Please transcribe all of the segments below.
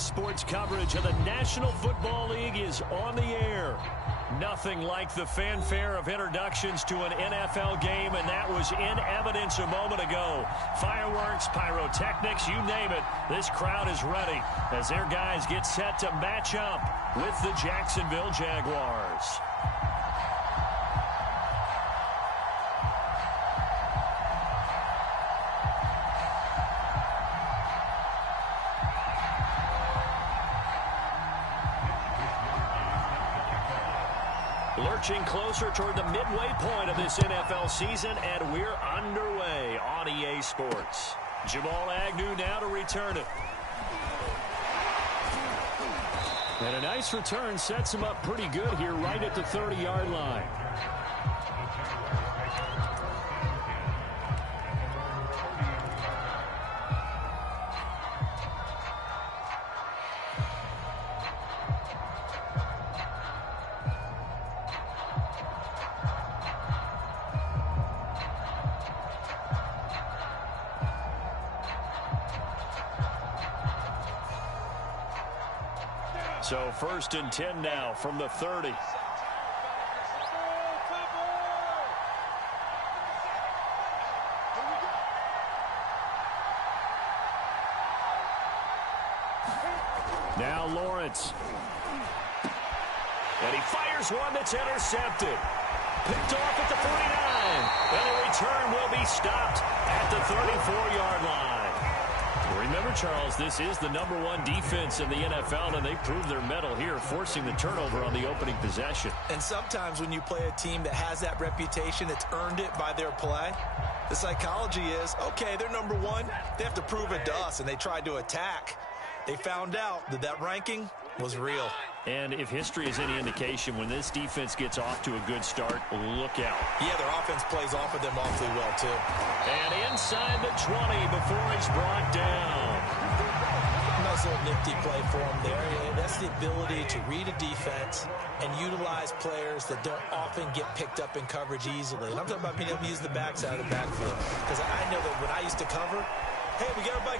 Sports coverage of the National Football League is on the air. Nothing like the fanfare of introductions to an NFL game, and that was in evidence a moment ago. Fireworks, pyrotechnics, you name it. This crowd is ready as their guys get set to match up with the Jacksonville Jaguars. Lurching closer toward the midway point of this NFL season, and we're underway on EA Sports. Jamal Agnew now to return it. And a nice return sets him up pretty good here right at the 30-yard line. So 1st and 10 now from the 30. Now Lawrence. And he fires one that's intercepted. Picked off at the 49. And the return will be stopped at the 34-yard line. Remember, Charles, this is the #1 defense in the NFL, and they proved their mettle here, forcing the turnover on the opening possession. And sometimes when you play a team that has that reputation, it's earned it by their play. The psychology is, okay, they're #1. They have to prove it to us, and they tried to attack. They found out that that ranking was real. And if history is any indication, when this defense gets off to a good start, look out. Yeah, their offense plays off of them awfully well, too. And inside the 20 before he's brought down. Nice little nifty play for him there. That's the ability to read a defense and utilize players that don't often get picked up in coverage easily. And I'm talking about being able to use the backside of the backfield. Because I know that when I used to cover, hey, we got everybody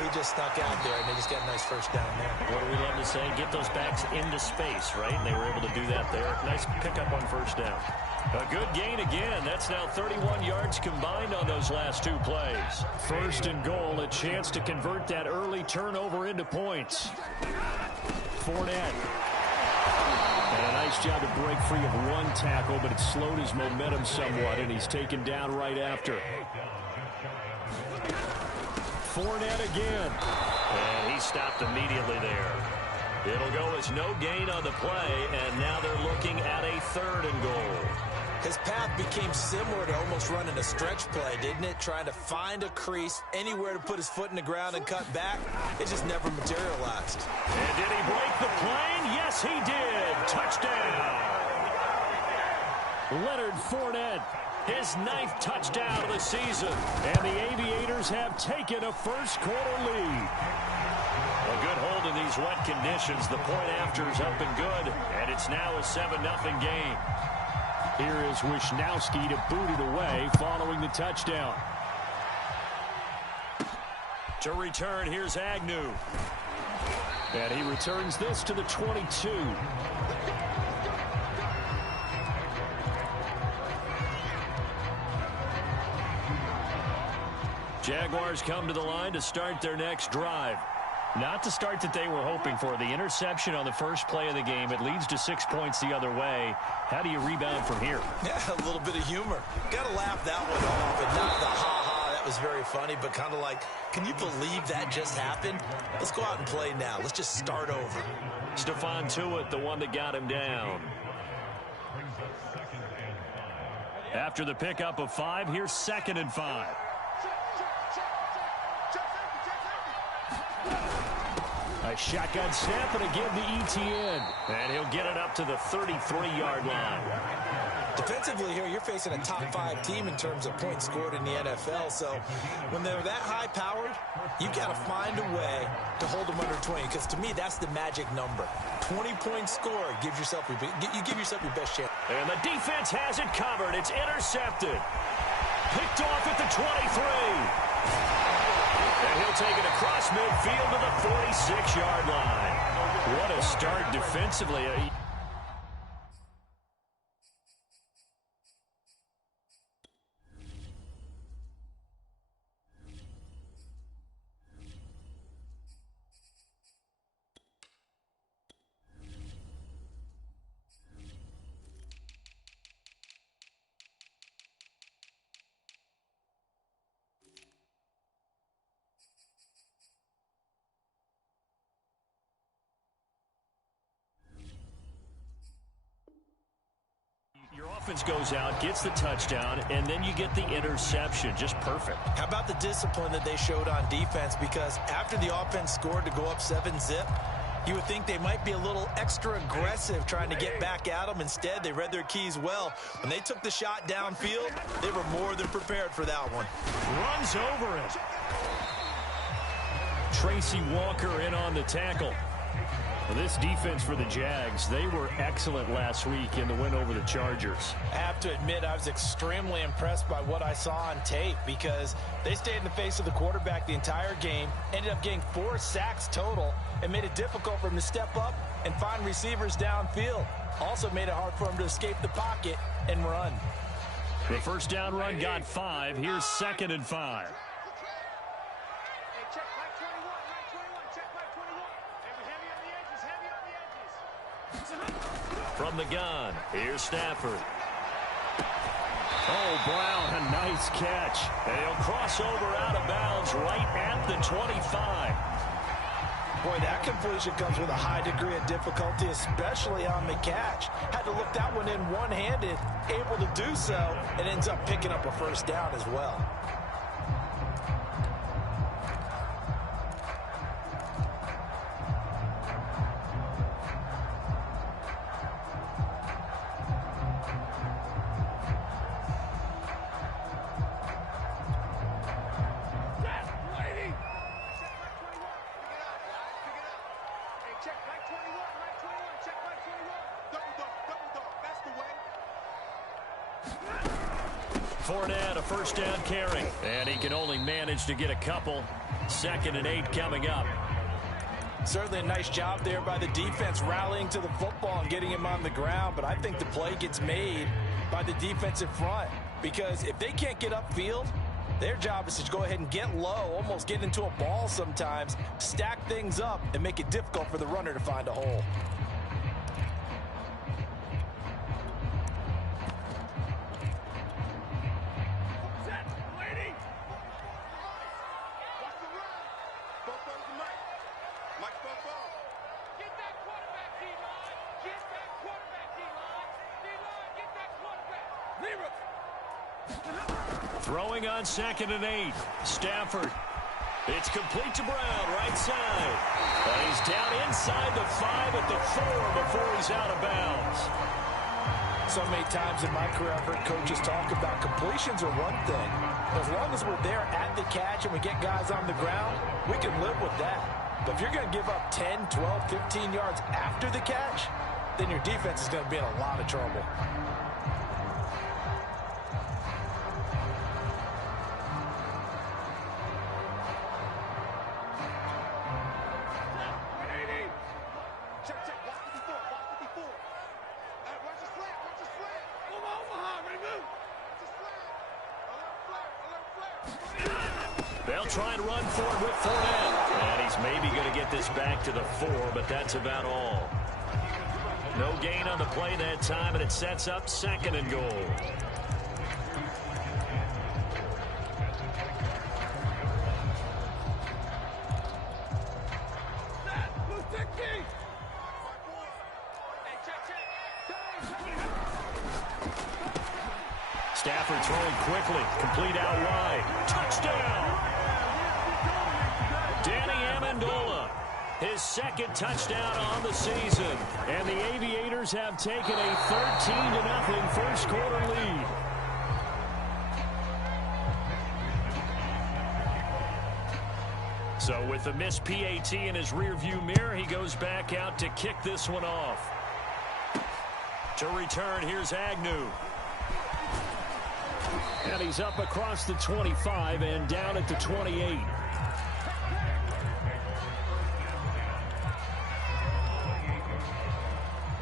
he just snuck out there, and they just got a nice first down there. What do we love to say? Get those backs into space, right? And they were able to do that there. Nice pickup on first down. A good gain again. That's now 31 yards combined on those last two plays. 1st and goal, a chance to convert that early turnover into points. Fournette. And a nice job to break free of one tackle, but it slowed his momentum somewhat, and he's taken down right after. Fournette again. And he stopped immediately there. It'll go as no gain on the play, and now they're looking at a 3rd and goal. His path became similar to almost running a stretch play, didn't it? Trying to find a crease, anywhere to put his foot in the ground and cut back. It just never materialized. And did he break the plane? Yes, he did. Touchdown. Leonard Fournette. His 9th touchdown of the season. And the Aviators have taken a first-quarter lead. A good hold in these wet conditions. The point after is up and good. And it's now a 7-0 game. Here is Wisnowski to boot it away following the touchdown. To return, here's Agnew. And he returns this to the 22. Jaguars come to the line to start their next drive. Not the start that they were hoping for. The interception on the first play of the game. It leads to 6 points the other way. How do you rebound from here? Yeah, a little bit of humor. Got to laugh that one off, and not the ha-ha. That was very funny, but kind of like, can you believe that just happened? Let's go out and play now. Let's just start over. Stephon Tuitt, the one that got him down. After the pickup of 5, here's 2nd and 5. A shotgun snap and again to Etienne. And he'll get it up to the 33-yard line. Defensively here, you're facing a top-5 team in terms of points scored in the NFL. So when they're that high-powered, you've got to find a way to hold them under 20. Because to me, that's the magic number. 20 points scored. You give yourself your best chance. And the defense has it covered. It's intercepted. Picked off at the 23. And he'll take it across midfield to the 46-yard line. What a start defensively. Your offense goes out, gets the touchdown, and then you get the interception. Just perfect. How about the discipline that they showed on defense? Because after the offense scored to go up 7-zip, you would think they might be a little extra aggressive trying to get back at them. Instead, they read their keys well. When they took the shot downfield, they were more than prepared for that one. Runs over it. Tracy Walker in on the tackle. Well, this defense for the Jags, they were excellent last week in the win over the Chargers. I have to admit, I was extremely impressed by what I saw on tape because they stayed in the face of the quarterback the entire game, ended up getting 4 sacks total, and made it difficult for him to step up and find receivers downfield. Also made it hard for him to escape the pocket and run. The first down run got 5. Here's 2nd and 5. From the gun, here's Stafford. Oh, Brown, a nice catch. They'll cross over out of bounds right at the 25. Boy, that completion comes with a high degree of difficulty, especially on the catch. Had to look that one in one-handed, able to do so, and ends up picking up a first down as well. Fournette, a first down carry. And he can only manage to get a couple. 2nd and 8 coming up. Certainly a nice job there by the defense rallying to the football and getting him on the ground. But I think the play gets made by the defensive front. Because if they can't get upfield, their job is to go ahead and get low, almost get into a ball sometimes, stack things up, and make it difficult for the runner to find a hole. Throwing on 2nd and 8. Stafford. It's complete to Brown, right side. And he's down inside the 5 at the 4 before he's out of bounds. So many times in my career, I've heard coaches talk about completions are one thing. As long as we're there at the catch and we get guys on the ground, we can live with that. But if you're going to give up 10, 12, 15 yards after the catch, then your defense is going to be in a lot of trouble. They'll try and run for it with Fournette. And he's maybe going to get this back to the 4, but that's about all. No gain on the play that time, and it sets up 2nd and goal. Stafford throwing quickly, complete out wide. Touchdown! Danny Amendola, his 2nd touchdown on the season. And the Aviators have taken a 13-0 first quarter lead. So with the missed PAT in his rearview mirror, he goes back out to kick this one off. To return, here's Agnew. And he's up across the 25 and down at the 28.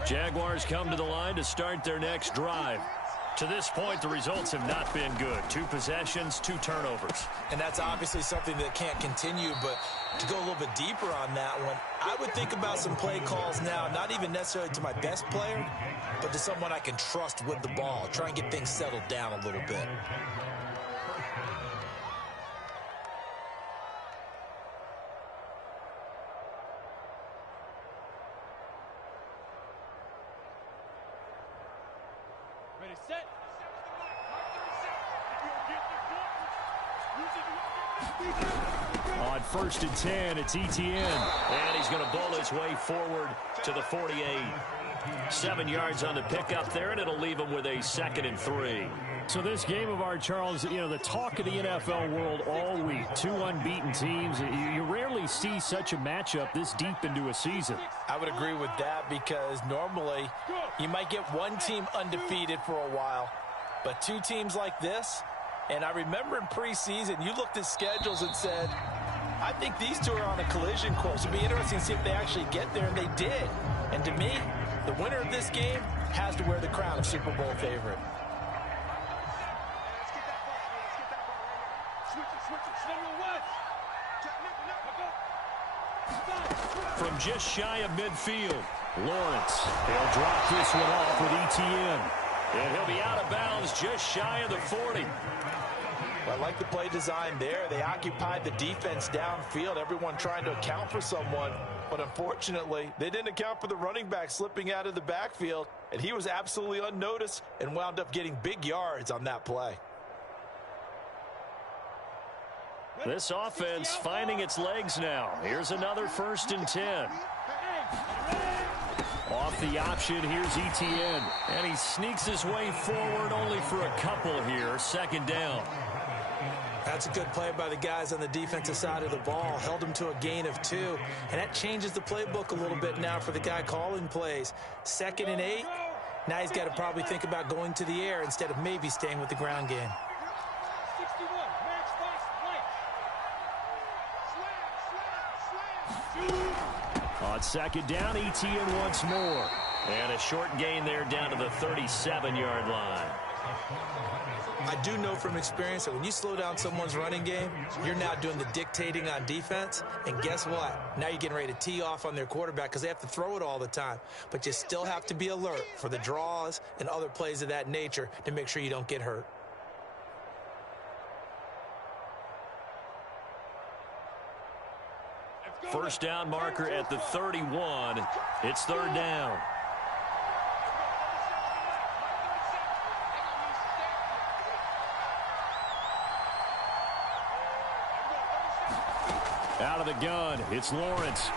Jaguars come to the line to start their next drive. To this point, the results have not been good. 2 possessions, 2 turnovers. And that's obviously something that can't continue, but to go a little bit deeper on that one, I would think about some play calls now, not even necessarily to my best player, but to someone I can trust with the ball. Try and get things settled down a little bit. Ready, set. On 1st and 10, it's Etienne. And he's going to bowl his way forward to the 48. 7 yards on the pickup there, and it'll leave him with a 2nd and 3. So this game of ours, Charles, you know, the talk of the NFL world all week. 2 unbeaten teams. You rarely see such a matchup this deep into a season. I would agree with that because normally you might get one team undefeated for a while, but 2 teams like this, and I remember in preseason you looked at schedules and said, I think these 2 are on a collision course. It'd be interesting to see if they actually get there, and they did. And to me, the winner of this game has to wear the crown of Super Bowl favorite. From just shy of midfield, Lawrence. He'll drop this one off with Etienne. And he'll be out of bounds just shy of the 40. I like the play design there. They occupied the defense downfield, everyone trying to account for someone. But unfortunately, they didn't account for the running back slipping out of the backfield, and he was absolutely unnoticed and wound up getting big yards on that play. This offense finding its legs now. Here's another 1st and 10. Off the option, here's Etienne. And he sneaks his way forward only for a couple here. 2nd down. That's a good play by the guys on the defensive side of the ball. Held him to a gain of 2. And that changes the playbook a little bit now for the guy calling plays. 2nd and 8. Now he's got to probably think about going to the air instead of maybe staying with the ground game. On 2nd down, Etienne once more. And a short gain there down to the 37-yard line. I do know from experience that when you slow down someone's running game, you're now doing the dictating on defense. And guess what? Now you're getting ready to tee off on their quarterback because they have to throw it all the time. But you still have to be alert for the draws and other plays of that nature to make sure you don't get hurt. First down marker at the 31. It's 3rd down. Out of the gun, it's Lawrence.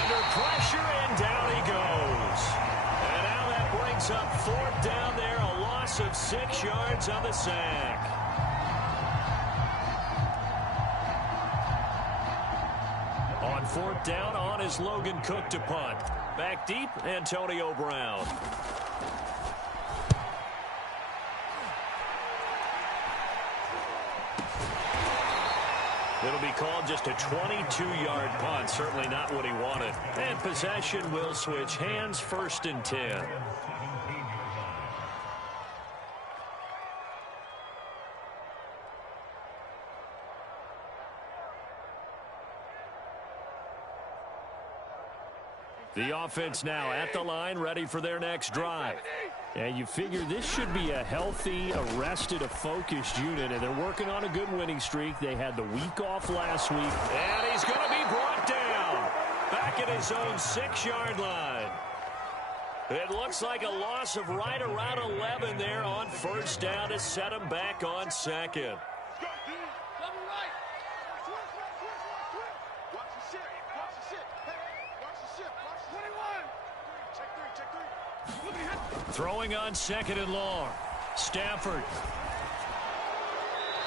Under pressure, and down he goes. And now that brings up 4th down there, a loss of 6 yards on the sack. On 4th down, on is Logan Cook to punt. Back deep, Antonio Brown. It'll be called just a 22-yard punt. Certainly not what he wanted. And possession will switch hands. 1st and 10. The offense now at the line, ready for their next drive. And you figure this should be a healthy, arrested, a focused unit, and they're working on a good winning streak. They had the week off last week. And he's going to be brought down back at his own 6-yard line. It looks like a loss of right around 11 there on 1st down to set him back on 2nd. Throwing on 2nd and long. Stafford.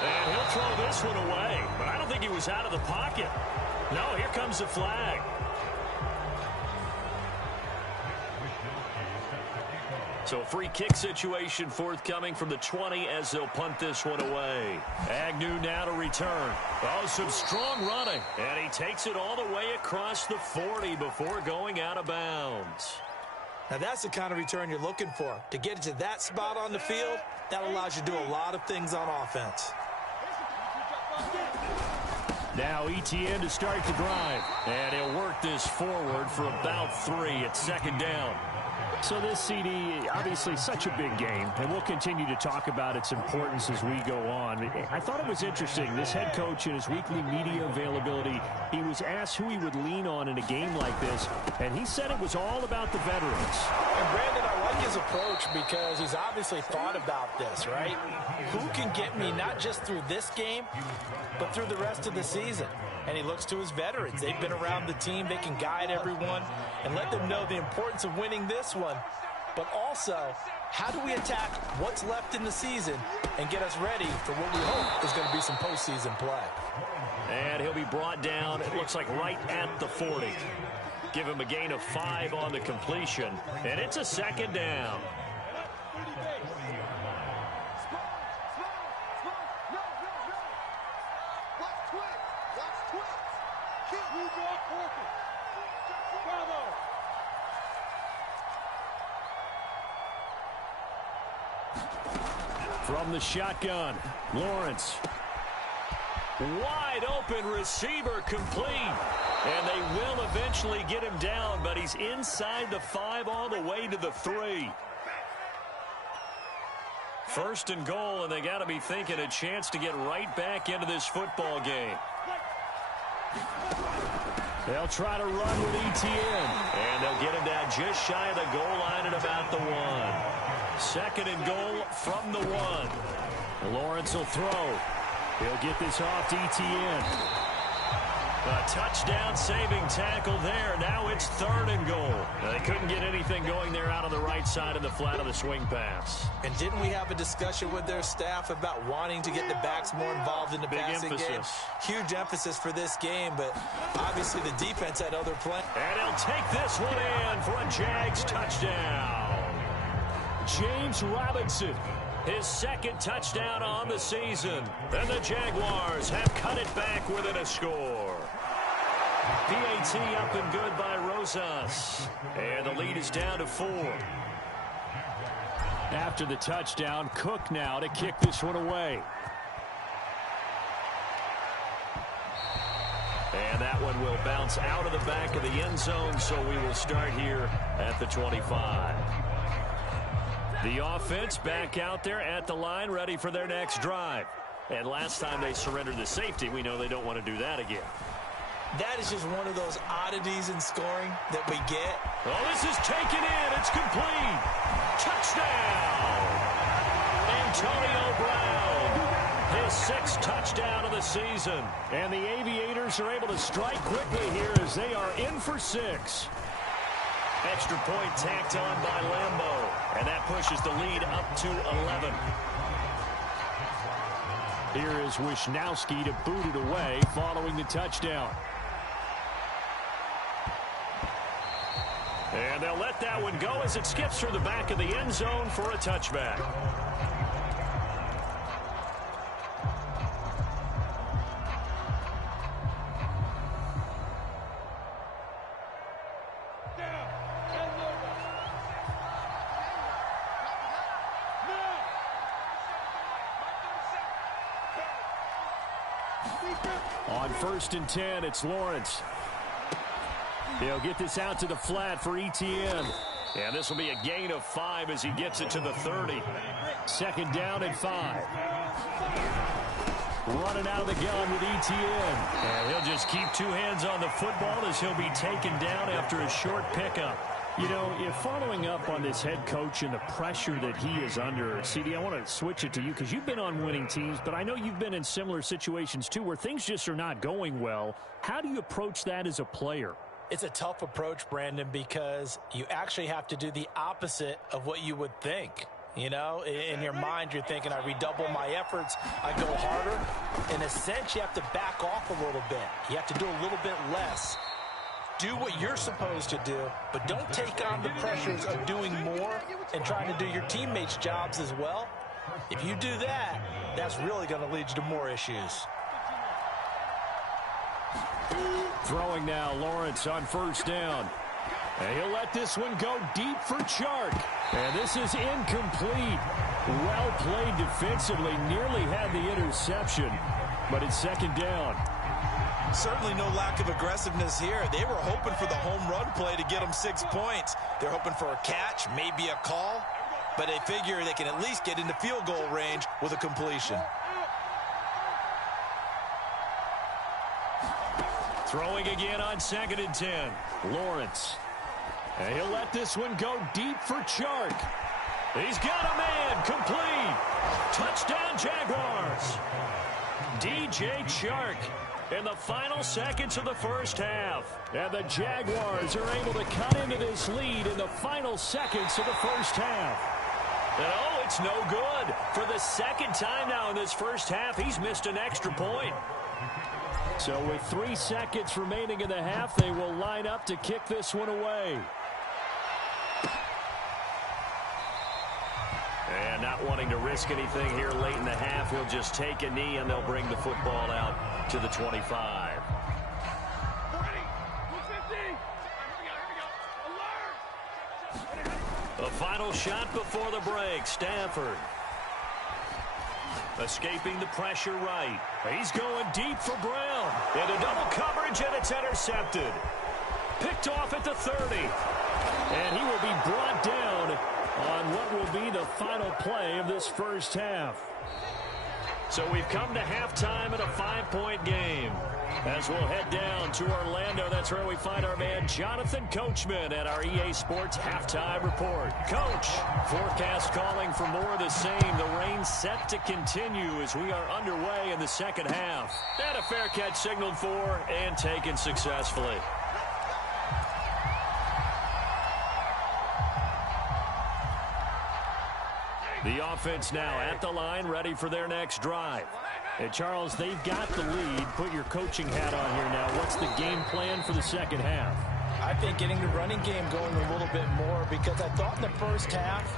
And he'll throw this one away. But I don't think he was out of the pocket. No, here comes the flag. So a free kick situation forthcoming from the 20 as they'll punt this one away. Agnew now to return. Oh, some strong running. And he takes it all the way across the 40 before going out of bounds. Now, that's the kind of return you're looking for. To get to that spot on the field, that allows you to do a lot of things on offense. Now ETN to start the drive. And he'll work this forward for about 3 at second down. So this CD, obviously such a big game, and we'll continue to talk about its importance as we go on. I thought it was interesting. This head coach in his weekly media availability, he was asked who he would lean on in a game like this, and he said it was all about the veterans. And Brandon, I like his approach because he's obviously thought about this, right? Who can get me not just through this game, but through the rest of the season? And he looks to his veterans. They've been around the team. They can guide everyone and let them know the importance of winning this one. But also, how do we attack what's left in the season and get us ready for what we hope is going to be some postseason play? And he'll be brought down, it looks like right at the 40. Give him a gain of 5 on the completion. And it's a second down. From the shotgun, Lawrence. Wide open receiver complete. And they will eventually get him down, but he's inside the 5 all the way to the 3. First and goal, and they got to be thinking a chance to get right back into this football game. They'll try to run with ETN. And they'll get him down just shy of the goal line at about the 1. Second and goal from the 1. Lawrence will throw. He'll get this off to ETN. A touchdown saving tackle there. Now it's third and goal. They couldn't get anything going there out on the right side of the flat of the swing pass. And didn't we have a discussion with their staff about wanting to get the backs more involved in the passing game? Huge emphasis for this game, but obviously the defense had other plans. And he'll take this one in for a Jags touchdown. James Robinson, his second touchdown on the season. And the Jaguars have cut it back within a score. PAT up and good by Rosas. And the lead is down to 4. After the touchdown, Cook now to kick this one away. And that one will bounce out of the back of the end zone, so we will start here at the 25. The offense back out there at the line, ready for their next drive. And last time they surrendered the safety, we know they don't want to do that again. That is just one of those oddities in scoring that we get. Oh, this is taken in. It's complete. Touchdown. Antonio Brown. His 6th touchdown of the season. And the Aviators are able to strike quickly here as they are in for 6. Extra point tacked on by Lambeau. And that pushes the lead up to 11. Here is Wisnowski to boot it away following the touchdown. And they'll let that one go as it skips through the back of the end zone for a touchback. On 1st and 10, it's Lawrence. He'll get this out to the flat for ETN. And this will be a gain of 5 as he gets it to the 30. Second down and 5. Running out of the gun with ETN. And he'll just keep 2 hands on the football as he'll be taken down after a short pickup. You know, if following up on this head coach and the pressure that he is under, CD, I want to switch it to you because you've been on winning teams, but I know you've been in similar situations too where things just are not going well. How do you approach that as a player? It's a tough approach, Brandon, because you actually have to do the opposite of what you would think. You know, in your mind, you're thinking, I redouble my efforts, I go harder. In a sense, you have to back off a little bit. You have to do a little bit less. Do what you're supposed to do, but don't take on the pressures of doing more and trying to do your teammates' jobs as well. If you do that, that's really going to lead you to more issues. Throwing now, Lawrence on 1st down. And he'll let this one go deep for Chark. And this is incomplete. Well played defensively. Nearly had the interception. But it's second down. Certainly no lack of aggressiveness here. They were hoping for the home run play to get them 6 points. They're hoping for a catch, maybe a call. But they figure they can at least get into field goal range with a completion. Throwing again on 2nd and 10. Lawrence. And he'll let this one go deep for Chark. He's got a man. Complete. Touchdown, Jaguars. DJ Chark in the final seconds of the first half. And the Jaguars are able to cut into this lead in the final seconds of the first half. And oh, it's no good. For the second time now in this first half, he's missed an extra point. So with 3 seconds remaining in the half, they will line up to kick this one away. And not wanting to risk anything here late in the half, he'll just take a knee and they'll bring the football out to the 25. The final shot before the break, Stafford. Escaping the pressure right. He's going deep for Brown. Into double coverage, and it's intercepted. Picked off at the 30. And he will be brought down on what will be the final play of this first half. So we've come to halftime in a 5-point game. As we'll head down to Orlando, that's where we find our man Jonathan Coachman at our EA Sports Halftime Report. Coach, forecast calling for more of the same. The rain set to continue as we are underway in the second half. And a fair catch signaled for and taken successfully. The offense now at the line, ready for their next drive. And Charles, they've got the lead. Put your coaching hat on here now. What's the game plan for the second half? I think getting the running game going a little bit more, because I thought in the first half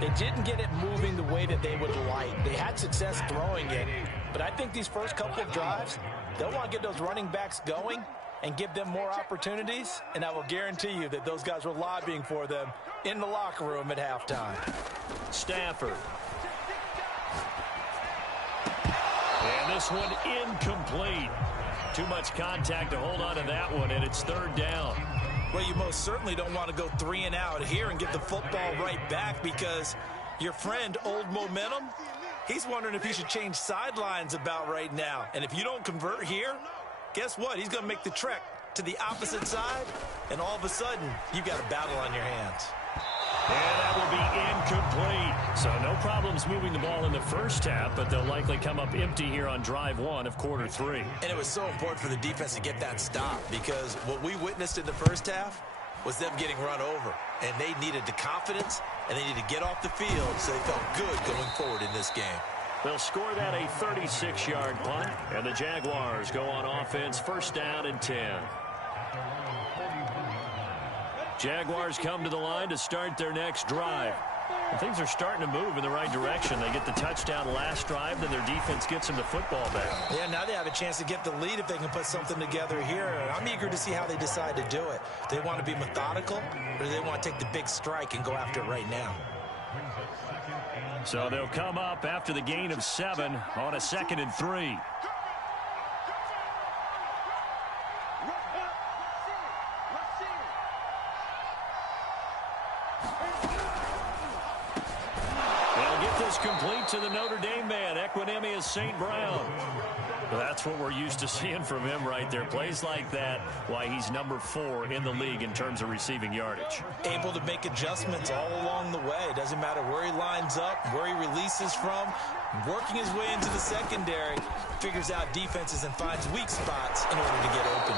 they didn't get it moving the way that they would like. They had success throwing it, but I think these first couple of drives, they'll want to get those running backs going and give them more opportunities, and I will guarantee you that those guys were lobbying for them in the locker room at halftime. Stafford. And this one incomplete. Too much contact to hold on to that one, and it's third down. Well, you most certainly don't want to go 3 and out here and get the football right back, because your friend, Old Momentum, he's wondering if he should change sidelines about right now. And if you don't convert here, guess what? He's going to make the trek to the opposite side, and all of a sudden, you've got a battle on your hands. And that will be incomplete. So no problems moving the ball in the first half, but they'll likely come up empty here on drive 1 of quarter 3. And it was so important for the defense to get that stop, because what we witnessed in the first half was them getting run over. And they needed the confidence, and they needed to get off the field so they felt good going forward in this game. They'll score that a 36-yard punt, and the Jaguars go on offense, first down and 10. Jaguars come to the line to start their next drive. And things are starting to move in the right direction. They get the touchdown last drive, then their defense gets them the football back. Yeah, now they have a chance to get the lead if they can put something together here. I'm eager to see how they decide to do it. Do they want to be methodical, or do they want to take the big strike and go after it right now? So they'll come up after the gain of 7 on a 2nd and 3. Complete to the Notre Dame man, Equinemius St. Brown. That's what we're used to seeing from him right there. Plays like that, why he's number 4 in the league in terms of receiving yardage. Able to make adjustments all along the way. Doesn't matter where he lines up, where he releases from, working his way into the secondary, figures out defenses and finds weak spots in order to get open.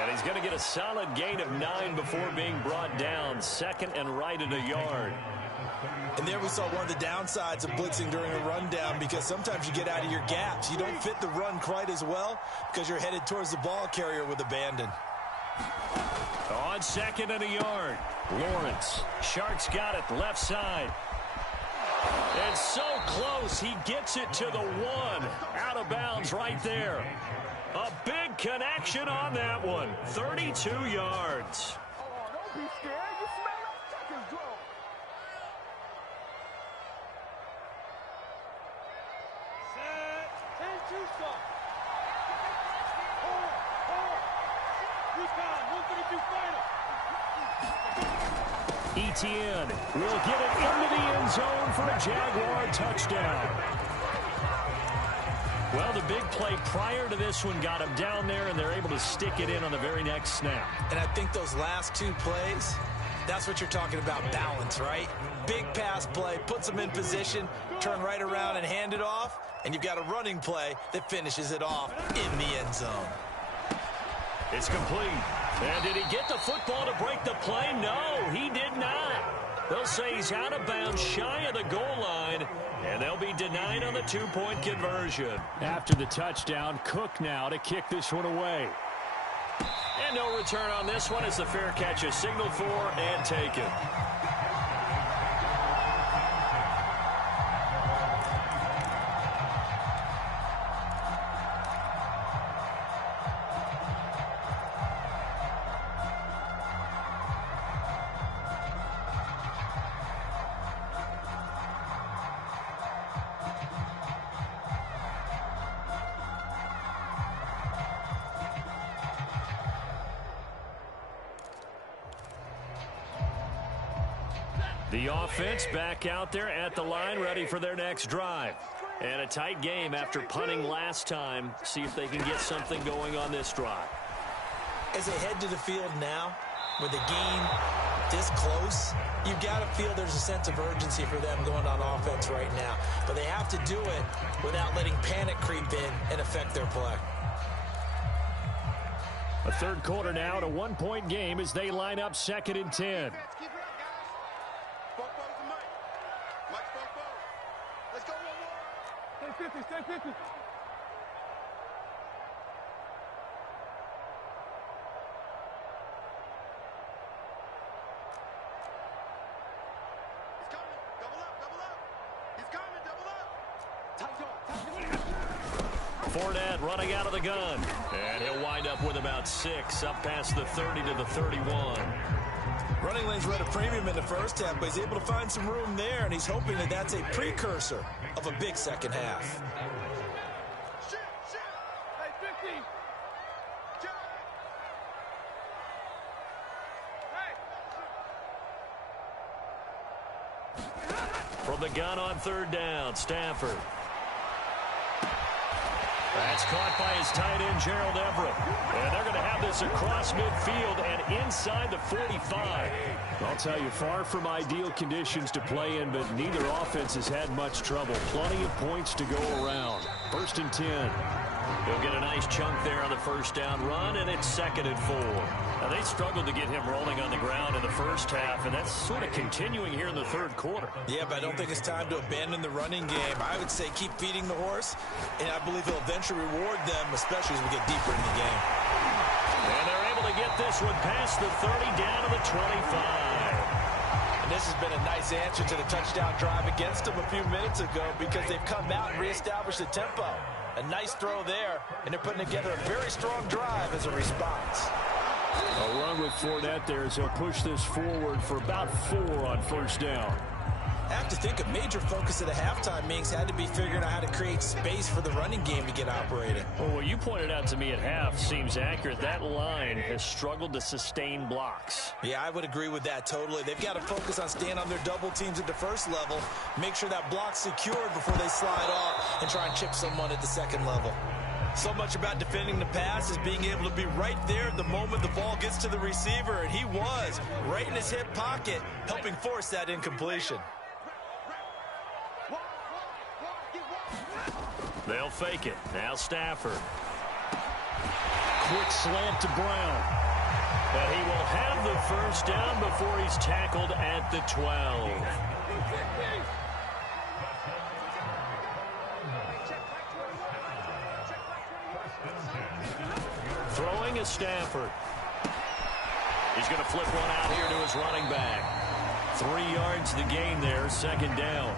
And he's going to get a solid gain of 9 before being brought down, 2nd and right at a yard. And there we saw one of the downsides of blitzing during a rundown, because sometimes you get out of your gaps. You don't fit the run quite as well because you're headed towards the ball carrier with abandon. On 2nd and a yard, Lawrence. Shark's got it, left side. And so close, he gets it to the 1. Out of bounds right there. A big connection on that one, 32 yards. be scared. You smell that checker's draw. Set. 10-2 stop. Hold. Recon. 132 final. ETN will get it into the end zone for a Jaguar touchdown. Well, the big play prior to this one got him down there, and they're able to stick it in on the very next snap. And I think those last two plays, that's what you're talking about, balance, right? Big pass play, puts them in position, turn right around and hand it off, and you've got a running play that finishes it off in the end zone. It's complete. And did he get the football to break the play? No, he did not. They'll say he's out of bounds, shy of the goal line, and they'll be denied on the two-point conversion. After the touchdown, Cook now to kick this one away. And no return on this one as the fair catch is signaled for and taken. The offense back out there at the line, ready for their next drive. And a tight game after punting last time. See if they can get something going on this drive. As they head to the field now, with the game this close, you've got to feel there's a sense of urgency for them going on offense right now. But they have to do it without letting panic creep in and affect their play. A third quarter now, and a one-point game as they line up 2nd and 10. Stay 50. Fournette running out of the gun. And he'll wind up with about 6, up past the 30 to the 31. Running lanes were at a premium in the first half, but he's able to find some room there, and he's hoping that that's a precursor of a big second half. From the gun on 3rd down, Stafford. That's caught by his tight end, Gerald Everett. And they're going to have this across midfield and inside the 45. I'll tell you, far from ideal conditions to play in, but neither offense has had much trouble. Plenty of points to go around. 1st and 10. He'll get a nice chunk there on the first down run, and it's 2nd and 4. Now, they struggled to get him rolling on the ground in the first half, and that's sort of continuing here in the third quarter. Yeah, but I don't think it's time to abandon the running game. I would say keep feeding the horse, and I believe he'll eventually reward them, especially as we get deeper into the game. And they're able to get this one past the 30 down to the 25. And this has been a nice answer to the touchdown drive against them a few minutes ago because they've come out and reestablished the tempo. A nice throw there, and they're putting together a very strong drive as a response. A run with Fournette there as he'll push this forward for about 4 on 1st down. I have to think a major focus at the halftime meetings had to be figuring out how to create space for the running game to get operating. Well, what you pointed out to me at half seems accurate. That line has struggled to sustain blocks. Yeah, I would agree with that totally. They've got to focus on staying on their double teams at the first level, make sure that block's secured before they slide off and try and chip someone at the second level. So much about defending the pass is being able to be right there at the moment the ball gets to the receiver, and he was right in his hip pocket, helping force that incompletion. They'll fake it. Now Stafford. Quick slant to Brown. And he will have the first down before he's tackled at the 12. Throwing is Stafford. He's going to flip one out here to his running back. 3 yards to the gain there, 2nd down.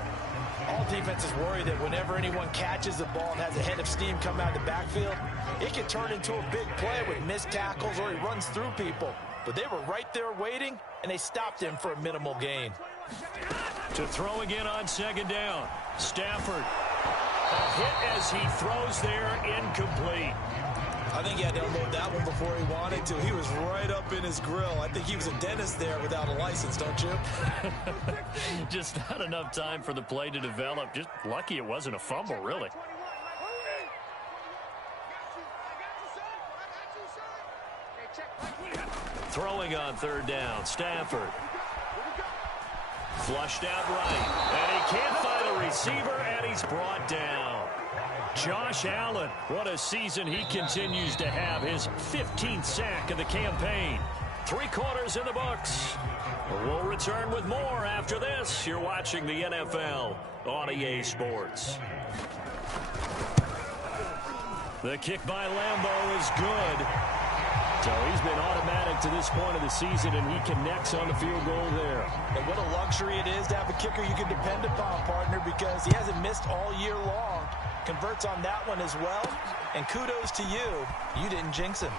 All defenses worry that whenever anyone catches the ball and has a head of steam come out of the backfield, it can turn into a big play with missed tackles or he runs through people. but they were right there waiting, and they stopped him for a minimal gain. To throw again on second down. Stafford. A hit as he throws there, incomplete. I think he had to unload that one before he wanted to. He was right up in his grill. I think he was a dentist there without a license, don't you? Just not enough time for the play to develop. Just lucky it wasn't a fumble, really. Throwing on third down. Stafford. Flushed out right. And he can't find a receiver, and he's brought down. Josh Allen, what a season he continues to have. His 15th sack of the campaign. 3 quarters in the books. We'll return with more after this. You're watching the NFL on EA Sports. The kick by Lambeau is good. So he's been automatic to this point of the season, and he connects on the field goal there. And what a luxury it is to have a kicker you can depend upon, partner, because he hasn't missed all year long. Converts on that one as well. And kudos to you. You didn't jinx him.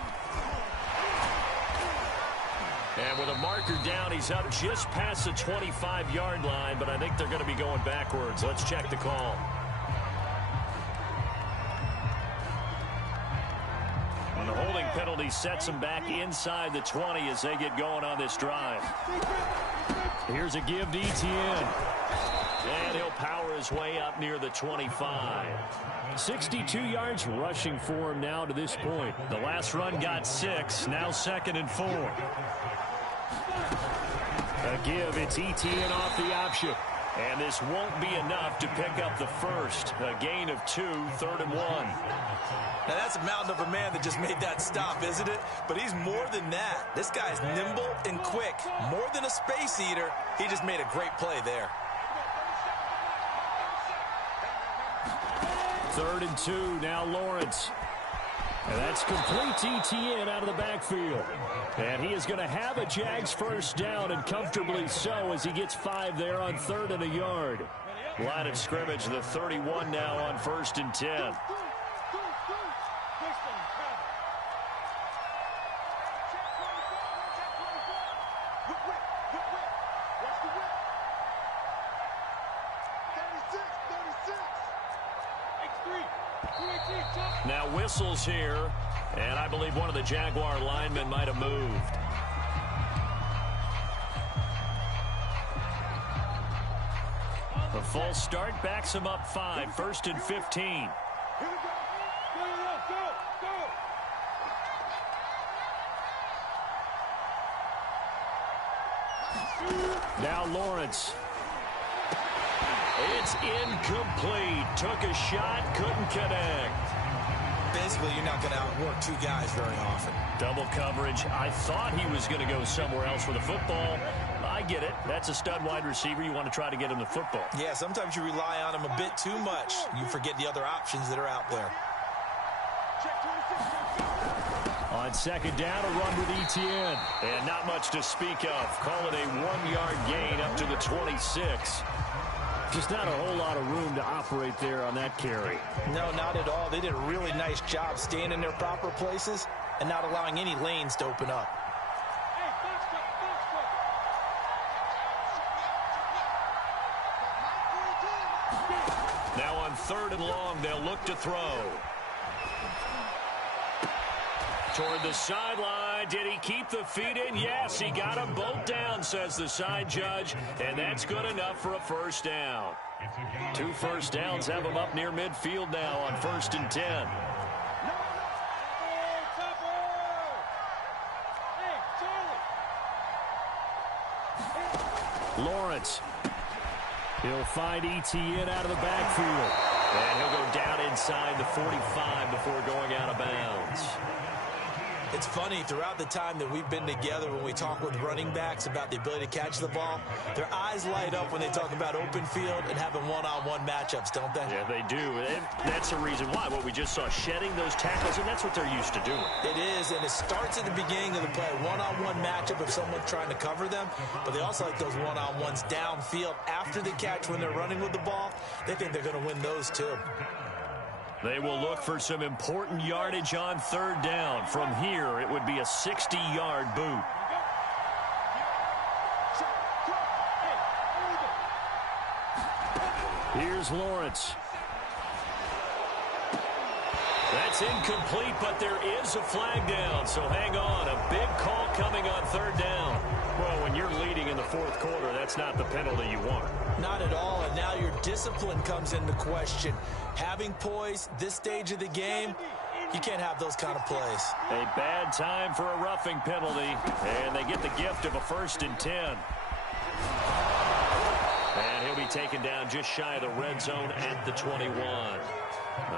And with a marker down, he's up just past the 25-yard line, but I think they're going to be going backwards. Let's check the call. And the holding penalty sets him back inside the 20 as they get going on this drive. Here's a give to Etienne. And he'll power his way up near the 25. 62 yards rushing for him now to this point. The last run got 6, now 2nd and 4. A give, it's Etienne off the option. And this won't be enough to pick up the first. A gain of 2, 3rd and 1. Now, that's a mountain of a man that just made that stop, isn't it? But he's more than that. This guy's nimble and quick. More than a space eater. He just made a great play there. 3rd and 2, now Lawrence. And that's complete to Etienne out of the backfield. And he is going to have a Jags first down, and comfortably so, as he gets 5 there on 3rd and a yard. Line of scrimmage, the 31 now on 1st and 10. Now whistles here, and I believe one of the Jaguar linemen might have moved. The false start backs him up 5, 1st and 15. Here we go. Go. Now Lawrence. It's incomplete. Took a shot, couldn't connect. Basically, you're not going to outwork 2 guys very often. Double coverage. I thought he was going to go somewhere else with the football. I get it. That's a stud wide receiver. You want to try to get him the football. Yeah, sometimes you rely on him a bit too much. You forget the other options that are out there. On 2nd down, a run with Etienne. And not much to speak of. Call it a 1-yard gain up to the 26. Just not a whole lot of room to operate there on that carry. No, not at all. They did a really nice job staying in their proper places and not allowing any lanes to open up. Now on 3rd and long, they'll look to throw. Toward the sideline. Did he keep the feet in? Yes, he got them both down, says the side judge. And that's good enough for a first down. 2 first downs have him up near midfield now on 1st and 10. Lawrence. He'll find Etienne out of the backfield. And he'll go down inside the 45 before going out of bounds. It's funny, throughout the time that we've been together, when we talk with running backs about the ability to catch the ball, their eyes light up when they talk about open field and having one-on-one matchups, don't they? Yeah, they do. And that's the reason why. What we just saw, shedding those tackles, and that's what they're used to doing. It is, and it starts at the beginning of the play. One-on-one matchup of someone trying to cover them, but they also like those one-on-ones downfield after the catch when they're running with the ball. They think they're going to win those too. They will look for some important yardage on 3rd down. From here, it would be a 60-yard boot. Here's Lawrence. That's incomplete, but there is a flag down, so hang on. A big call coming on third down. Well, when you're leading in the fourth quarter, that's not the penalty you want. Not at all, and now your discipline comes into question. Having poise this stage of the game, you can't have those kind of plays. A bad time for a roughing penalty, and they get the gift of a 1st and 10. And he'll be taken down just shy of the red zone at the 21.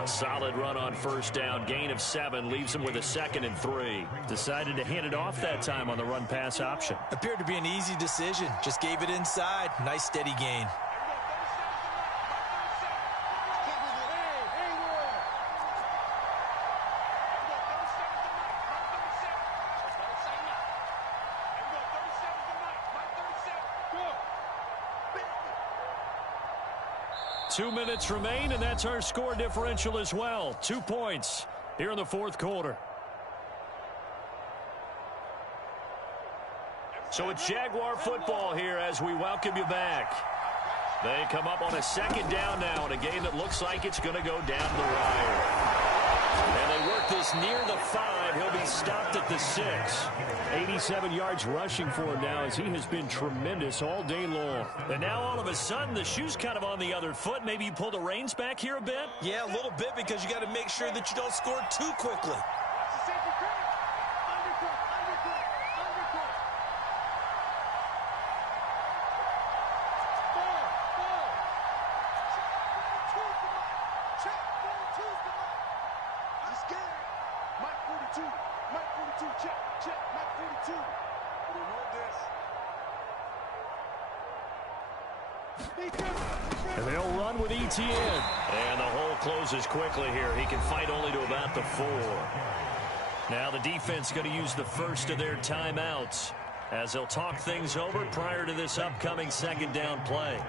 A solid run on 1st down. Gain of 7 leaves him with a 2nd and 3. Decided to hand it off that time on the run-pass option. Appeared to be an easy decision. Just gave it inside. Nice steady gain. Two minutes remain, and that's our score differential as well. 2 points here in the fourth quarter. So it's Jaguar football here as we welcome you back. They come up on a 2nd down now in a game that looks like it's going to go down the wire. And they work this near the 5. He'll be stopped at the 6. 87 yards rushing for him now as he has been tremendous all day long. And now all of a sudden the shoe's kind of on the other foot. Maybe you pull the reins back here a bit? Yeah, a little bit, because you got to make sure that you don't score too quickly. And they'll run with ETN. And the hole closes quickly here. He can fight only to about the 4. Now the defense going to use the first of their timeouts as they'll talk things over prior to this upcoming 2nd down play.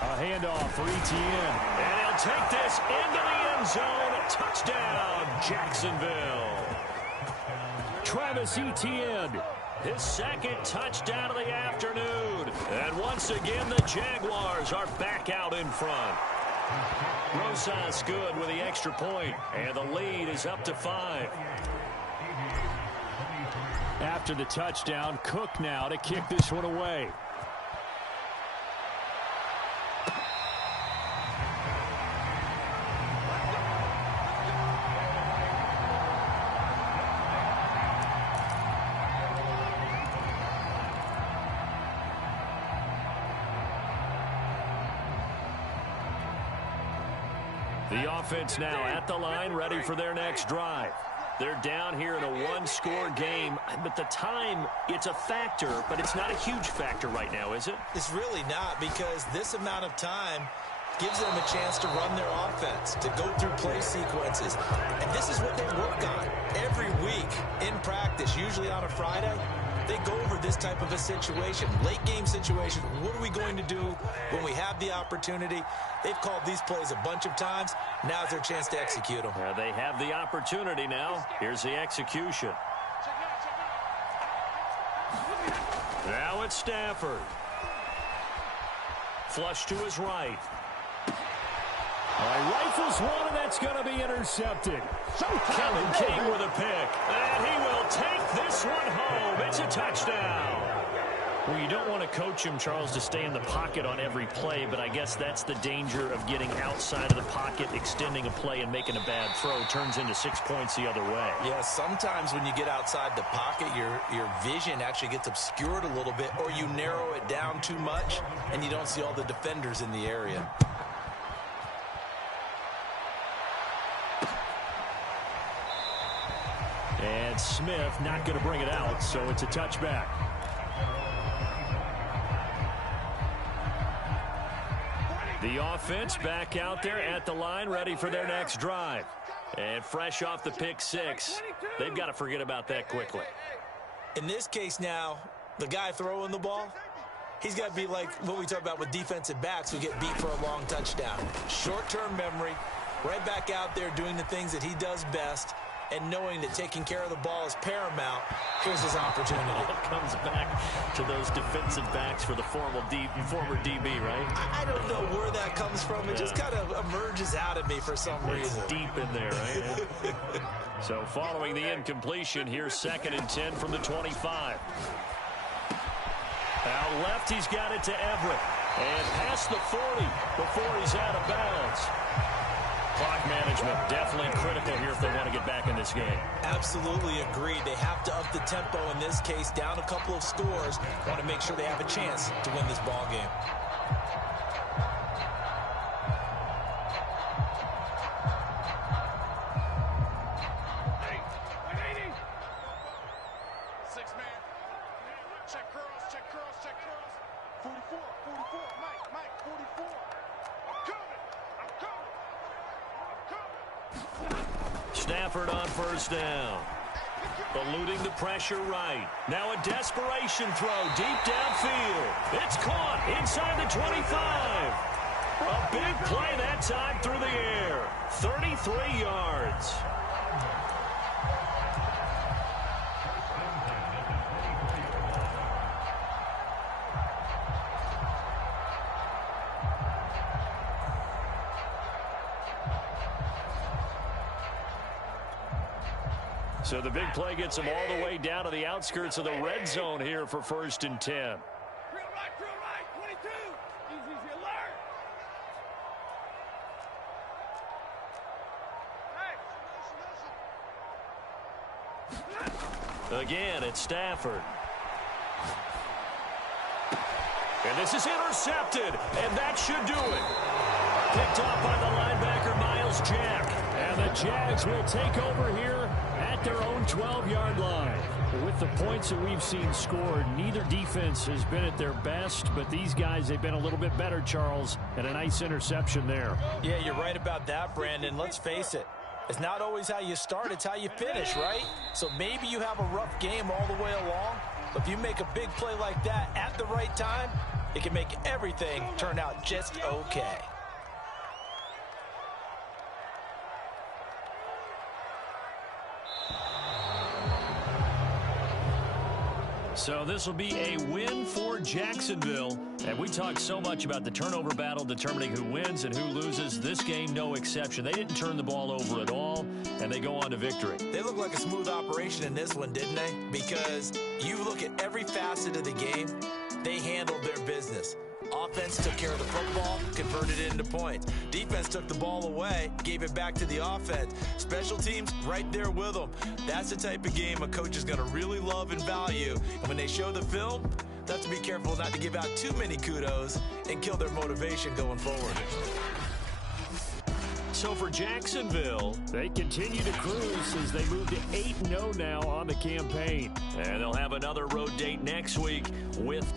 A handoff for ETN. And he'll take this into the end zone. A touchdown, Jacksonville. Travis Etienne. His 2nd touchdown of the afternoon. And once again, the Jaguars are back out in front. Rosas good with the extra point, and the lead is up to 5. After the touchdown, Cook now to kick this one away. The offense now at the line, ready for their next drive. They're down here in a 1-score game, but the time, it's a factor, but it's not a huge factor right now, is it? It's really not, because this amount of time gives them a chance to run their offense, to go through play sequences. And this is what they work on every week in practice, usually on a Friday. They go over this type of a situation, late game situation. What are we going to do when we have the opportunity? They've called these plays a bunch of times. Now's their chance to execute them. Yeah, they have the opportunity now. Here's the execution. Now it's Stafford. Flush to his right. Rifles one, and that's going to be intercepted. Kellen King with a pick. And he will take this one home. It's a touchdown. Well, you don't want to coach him, Charles, to stay in the pocket on every play, but I guess that's the danger of getting outside of the pocket, extending a play, and making a bad throw. Turns into 6 points the other way. Yeah, sometimes when you get outside the pocket, your vision actually gets obscured a little bit, or you narrow it down too much, and you don't see all the defenders in the area. And Smith not going to bring it out, so it's a touchback. The offense back out there at the line, ready for their next drive. And fresh off the pick 6, they've got to forget about that quickly. In this case now, the guy throwing the ball, he's got to be like what we talk about with defensive backs who get beat for a long touchdown. Short-term memory, right back out there doing the things that he does best, and knowing that taking care of the ball is paramount, here's his opportunity. It comes back to those defensive backs for the former DB, right? I don't know where that comes from. It just kind of emerges out of me for some reason. It's deep in there, right? So following the incompletion, here's 2nd and 10 from the 25. Out left, he's got it to Everett. And past the 40 before he's out of bounds. Clock management definitely critical here if they want to get back in this game. Absolutely agreed. They have to up the tempo in this case, down a couple of scores. Want to make sure they have a chance to win this ball game. Stafford on first down. Eluding the pressure right. Now a desperation throw deep downfield. It's caught inside the 25. A big play that time through the air. 33 yards. So the big play gets him all the way down to the outskirts of the red zone here for 1st and 10. Real right, 22. Easy, alert. Hey. Again, it's Stafford. And this is intercepted, and that should do it. Picked off by the linebacker, Miles Jack. And the Jags will take over here at their own 12-yard line. With the points that we've seen scored, neither defense has been at their best, but these guys, they've been a little bit better, Charles, and a nice interception there. Yeah, you're right about that, Brandon. Let's face it. It's not always how you start, it's how you finish, right? So maybe you have a rough game all the way along, but if you make a big play like that at the right time, it can make everything turn out just okay. So this will be a win for Jacksonville. And we talked so much about the turnover battle determining who wins and who loses. This game, no exception. They didn't turn the ball over at all, and they go on to victory. They look like a smooth operation in this one, didn't they? Because you look at every facet of the game, they handled their business. Offense took care of the football, converted it into points. Defense took the ball away, gave it back to the offense. Special teams right there with them. That's the type of game a coach is going to really love and value. And when they show the film, they have to be careful not to give out too many kudos and kill their motivation going forward. So for Jacksonville, they continue to cruise as they move to 8-0 now on the campaign. And they'll have another road date next week with